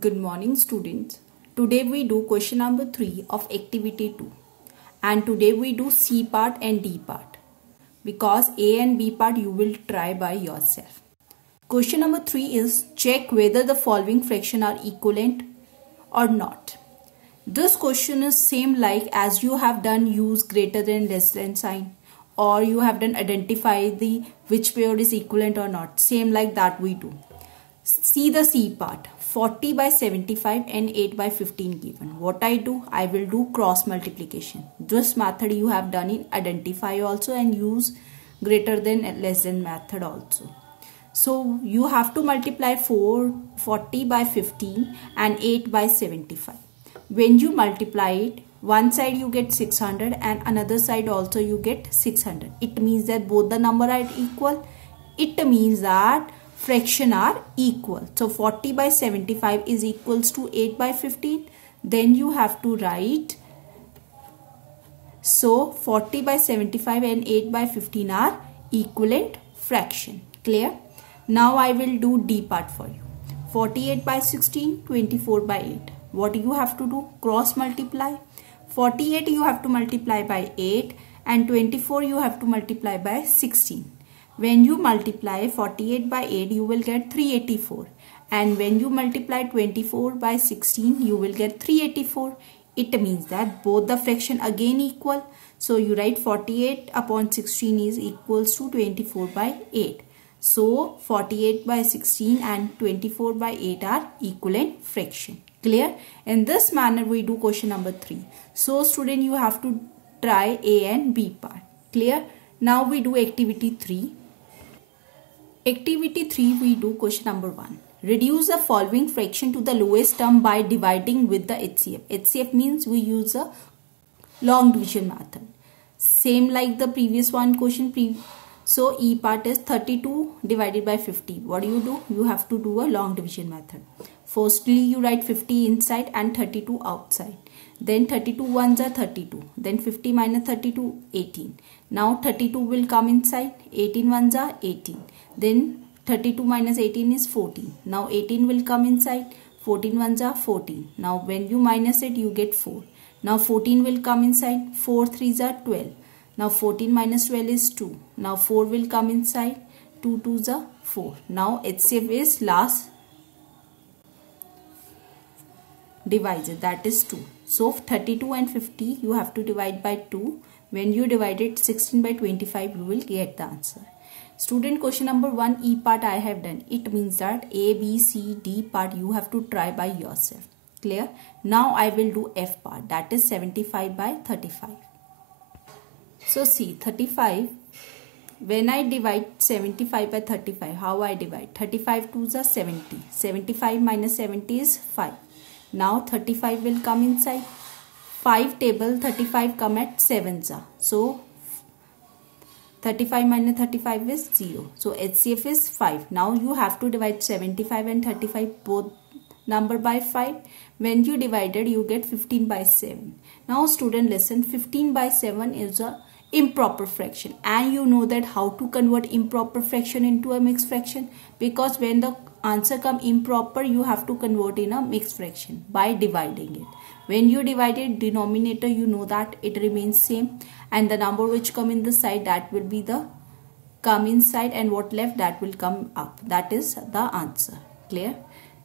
Good morning students. Today we do question number 3 of activity 2 and today we do C part and D part because A and B part you will try by yourself. Question number 3 is check whether the following fraction are equivalent or not. This question is same like as you have done use greater than less than sign or you have done identify the which pair is equivalent or not. Same like that we do. See the C part 40 by 75 and 8 by 15 given. What I do? I will do cross multiplication. This method you have done in identify also and use greater than less than method also. So you have to multiply 40 by 15 and 8 by 75. When you multiply it, one side you get 600 and another side also you get 600. It means that both the number are equal. It means that fraction are equal. So 40 by 75 is equals to 8 by 15. Then you have to write. So 40 by 75 and 8 by 15 are equivalent fraction. Clear? Now I will do D part for you. 48 by 16, 24 by 8. What you have to do? Cross multiply. 48 you have to multiply by 8 and 24 you have to multiply by 16. When you multiply 48 by 8, you will get 384. And when you multiply 24 by 16, you will get 384. It means that both the fraction again equal. So you write 48 upon 16 is equals to 24 by 8. So 48 by 16 and 24 by 8 are equivalent fraction. Clear? In this manner we do question number 3. So student, you have to try A and B part. Clear? Now we do activity 3. Activity 3 we do question number 1. Reduce the following fraction to the lowest term by dividing with the HCF. HCF means we use a long division method. Same like the previous one question. So E part is 32 divided by 50. What do? You have to do a long division method. Firstly you write 50 inside and 32 outside. Then 32 ones are 32. Then 50 minus 32, 18. Now 32 will come inside. 18 ones are 18. Then 32 minus 18 is 14. Now 18 will come inside. 14 ones are 14. Now when you minus it, you get 4. Now 14 will come inside. 4 threes are 12. Now 14 minus 12 is 2. Now 4 will come inside. 2 twos are 4. Now HCF is last divisor, that is 2. So 32 and 50 you have to divide by 2. When you divide it 16 by 25 you will get the answer. Student, question number 1 E part I have done. It means that A, B, C, D part you have to try by yourself. Clear? Now I will do F part, that is 75 by 35. So see 35. When I divide 75 by 35, how I divide? 35 twos are 70. 75 minus 70 is 5. Now 35 will come inside. 5 table 35 come at 7. So 35 minus 35 is 0. So HCF is 5. Now you have to divide 75 and 35 both number by 5. When you divided you get 15 by 7. Now student listen, 15 by 7 is a improper fraction and you know that how to convert improper fraction into a mixed fraction, because when the answer come improper you have to convert in a mixed fraction by dividing it. When you divide it, denominator you know that it remains same and the number which come in the side that will be the come inside and what left that will come up. That is the answer. Clear?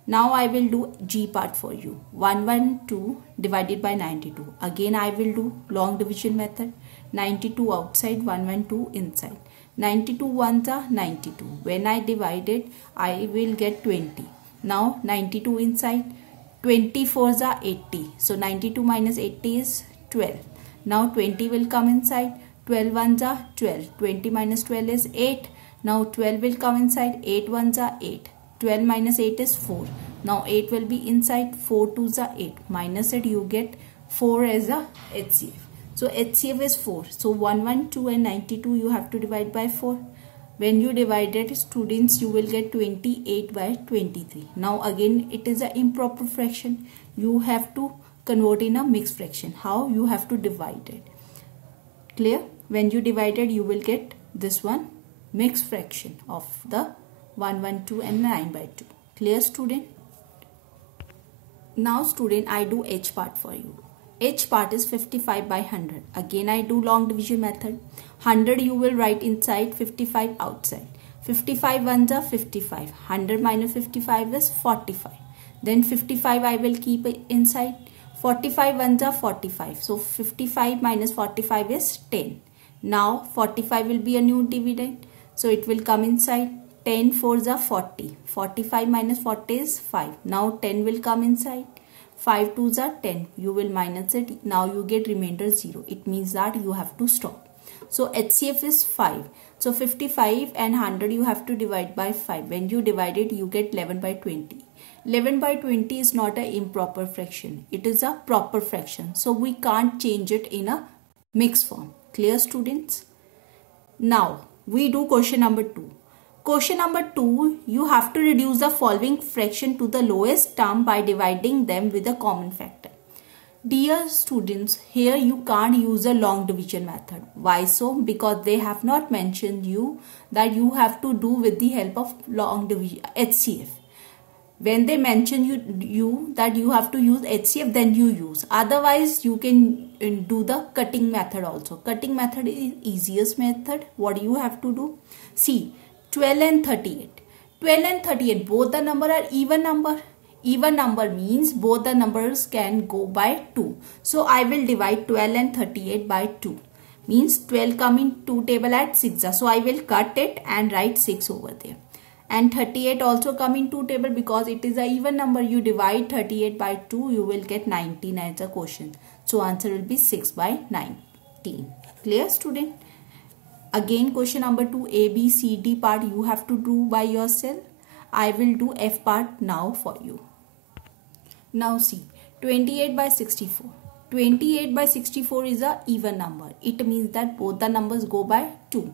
Now I will do G part for you. 112 divided by 92. Again I will do long division method. 92 outside, 112 inside. 92 ones are 92. When I divide it, I will get 20. Now 92 inside. 24s are 80. So 92 minus 80 is 12. Now 20 will come inside. 12 ones are 12. 20 minus 12 is 8. Now 12 will come inside. 8 ones are 8. 12 minus 8 is 4. Now 8 will be inside. 4 twos are 8. Minus it you get 4 as a HCF. So HCF is 4. So 112 and 92 you have to divide by 4. When you divide it, students, you will get 28 by 23. Now again it is an improper fraction. You have to convert in a mixed fraction. How? You have to divide it. Clear? When you divide it, you will get this one mixed fraction of the 112 and 9 by 2. Clear, student? Now student, I do H part for you. H part is 55 by 100. Again I do long division method. 100 you will write inside, 55 outside. 55 ones are 55. 100 minus 55 is 45. Then 55 I will keep inside. 45 ones are 45. So 55 minus 45 is 10. Now 45 will be a new dividend. So it will come inside. 10 fours are 40. 45 minus 40 is 5. Now 10 will come inside. 5 twos are 10. You will minus it. Now you get remainder 0. It means that you have to stop. So HCF is 5. So 55 and 100 you have to divide by 5. When you divide it, you get 11 by 20. 11 by 20 is not an improper fraction. It is a proper fraction. So we can't change it in a mixed form. Clear, students? Now we do question number 2. Question number 2, you have to reduce the following fraction to the lowest term by dividing them with a common factor. Dear students, here you can't use a long division method. Why so? Because they have not mentioned you that you have to do with the help of long division HCF. When they mention you that you have to use HCF, then you use. Otherwise, you can do the cutting method also. Cutting method is easiest method. What you have to do? See, 12 and 38. 12 and 38, both the number are even number. Even number means both the numbers can go by 2. So I will divide 12 and 38 by 2. Means 12 come in 2 table at 6. So I will cut it and write 6 over there. And 38 also come in 2 table because it is a even number. You divide 38 by 2, you will get 19 as a quotient. So answer will be 6 by 19. Clear, student? Again, question number 2, A, B, C, D part you have to do by yourself. I will do F part now for you. Now see, 28 by 64. 28 by 64 is a even number. It means that both the numbers go by 2.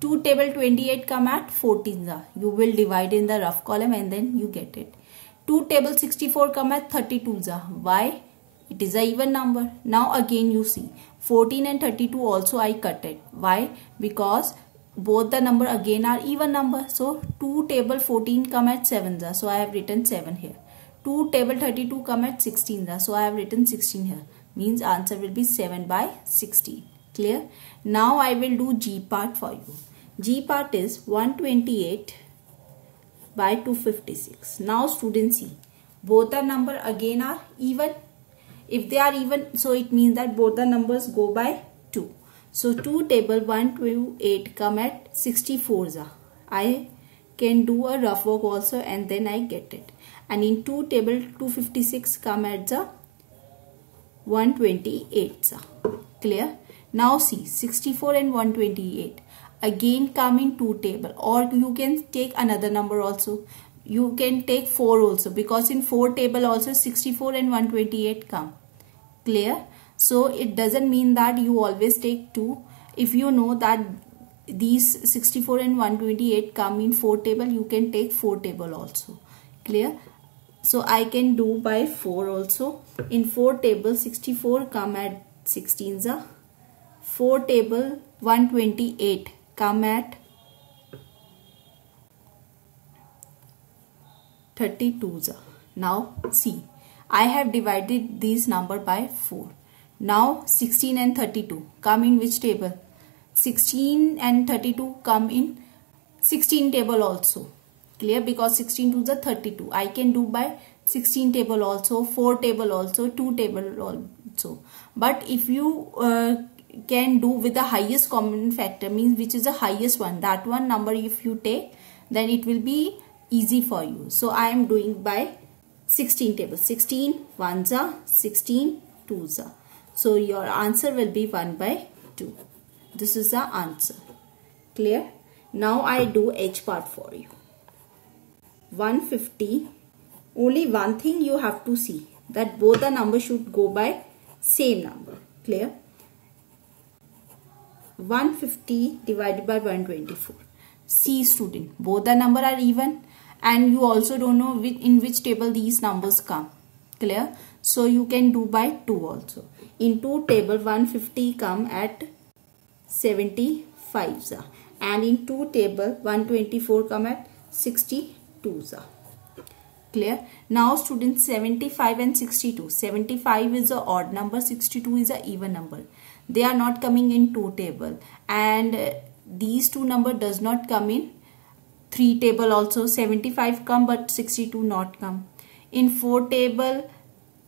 2 table 28 come at 14. You will divide in the rough column and then you get it. 2 table 64 come at 32. Why? It is a even number. Now again you see, 14 and 32 also I cut it. Why? Because both the number again are even number. So 2 table 14 come at 7. So I have written 7 here. 2 table 32 come at 16. So I have written 16 here. Means answer will be 7 by 16. Clear? Now I will do G part for you. G part is 128 by 256. Now students see, both the number again are even. If they are even, so it means that both the numbers go by 2. So 2 table 128 come at 64. I can do a rough work also and then I get it. And in 2 table 256 come at the 128. Clear? Now see, 64 and 128 again come in 2 table, or you can take another number also. You can take 4 also, because in 4 table also 64 and 128 come. Clear? So it doesn't mean that you always take 2. If you know that these 64 and 128 come in 4 table, you can take 4 table also. Clear? So I can do by 4 also. In 4 table 64 come at 16. 4 table 128 come at 32. Now see, I have divided these number by 4. Now 16 and 32 come in which table? 16 and 32 come in 16 table also. Clear? Because 16 to the 32. I can do by 16 table also, 4 table also, 2 table also. But if you can do with the highest common factor, means which is the highest one, that one number if you take, then it will be easy for you. So I am doing by 16 table. 16 ones are 16 twos are. So your answer will be 1 by 2. This is the answer. Clear? Now I do H part for you. 150. Only one thing you have to see, that both the numbers should go by same number. Clear? 150 divided by 124. See student, both the number are even and you also don't know in which table these numbers come. Clear? So you can do by 2 also. In 2 table 150 come at 75 and in 2 table 124 come at 62. Clear? Now students, 75 and 62. 75 is a odd number, 62 is a even number. They are not coming in 2 table, and these two number does not come in 3 table also. 75 come but 62 not come. In 4 table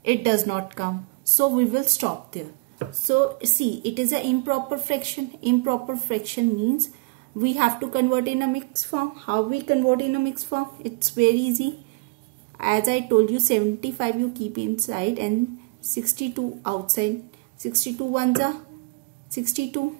it does not come. So we will stop there. So see, it is an improper fraction. Improper fraction means we have to convert in a mixed form. How we convert in a mixed form? It's very easy. As I told you, 75 you keep inside and 62 outside. 62 ones are 62,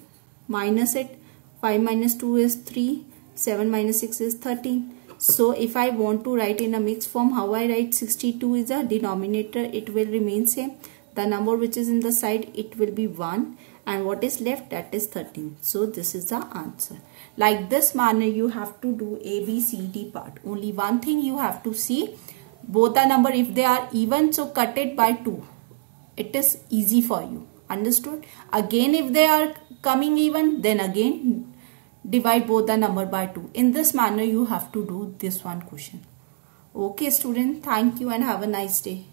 minus it. 5 minus 2 is 3. 7 minus 6 is 13. So if I want to write in a mixed form, how I write? 62 is a denominator, it will remain same. The number which is in the side, it will be 1, and what is left, that is 13. So this is the answer. Like this manner you have to do A, B, C, D part. Only one thing you have to see, both the number, if they are even, so cut it by 2. It is easy for you. Understood? Again, if they are coming even, then again divide both the number by 2. In this manner you have to do this one question. Okay student, thank you and have a nice day.